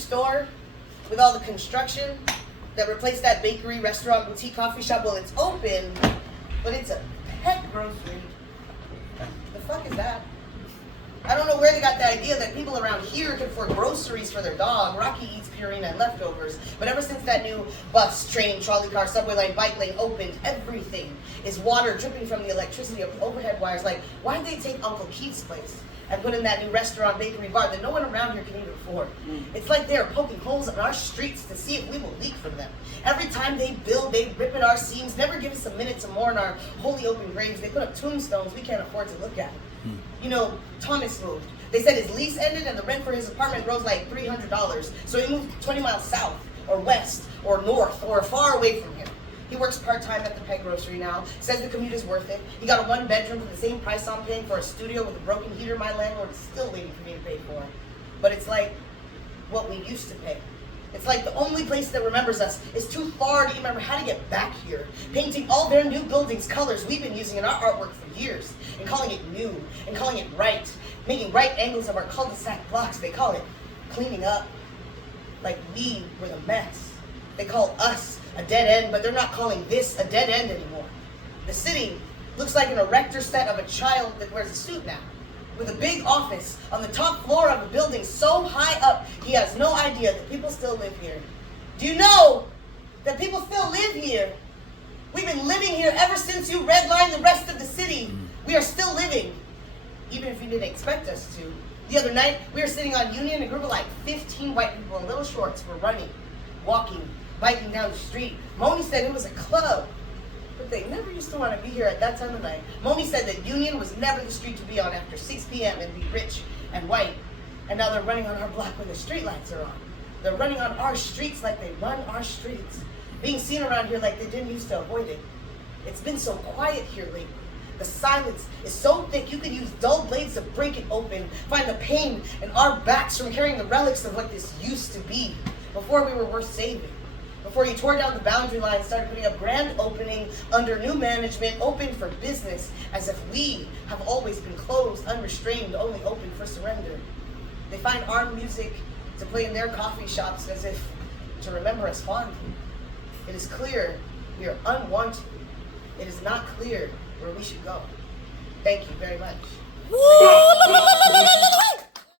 store with all the construction that replaced that bakery, restaurant, boutique, coffee shop? Well, it's open, but it's a pet grocery. The fuck is that? I don't know where they got the idea that people around here can afford groceries for their dog. Rocky eats Purina and leftovers. But ever since that new bus, train, trolley car, subway line, bike lane opened, everything is water dripping from the electricity of the overhead wires. Like, why'd they take Uncle Keith's place and put in that new restaurant, bakery, bar that no one around here can even afford? It's like they're poking holes in our streets to see if we will leak from them. Every time they build, they rip at our seams, never give us a minute to mourn our holy open graves. They put up tombstones we can't afford to look at. You know, Thomas moved. They said his lease ended and the rent for his apartment rose like $300. So he moved 20 miles south or west or north or far away from here. He works part-time at the pet grocery now, says the commute is worth it. He got a one-bedroom for the same price I'm paying for a studio with a broken heater my landlord is still waiting for me to pay for. But it's like what we used to pay. It's like the only place that remembers us is too far to remember how to get back here. Painting all their new buildings colors we've been using in our artwork for years, and calling it new, and calling it right, making right angles of our cul-de-sac blocks. They call it cleaning up, like we were the mess. They call us a dead end, but they're not calling this a dead end anymore. The city looks like an erector set of a child that wears a suit now, with a big office on the top floor of a building so high up he has no idea that people still live here. Do you know that people still live here? We've been living here ever since you redlined the rest of the city. We are still living, even if you didn't expect us to. The other night, we were sitting on Union, a group of like 15 white people in little shorts were running, walking, biking down the street. Moni said it was a club. But they never used to want to be here at that time of night. Moni said that Union was never the street to be on after 6 p.m. and be rich and white. And now they're running on our block when the street lights are on. They're running on our streets like they run our streets. Being seen around here like they didn't used to avoid it. It's been so quiet here lately. The silence is so thick you could use dull blades to break it open. Find the pain in our backs from carrying the relics of what this used to be before we were worth saving. Before you tore down the boundary line, started putting up grand opening under new management, open for business, as if we have always been closed, unrestrained, only open for surrender. They find our music to play in their coffee shops as if to remember us fondly. It is clear we are unwanted. It is not clear where we should go. Thank you very much.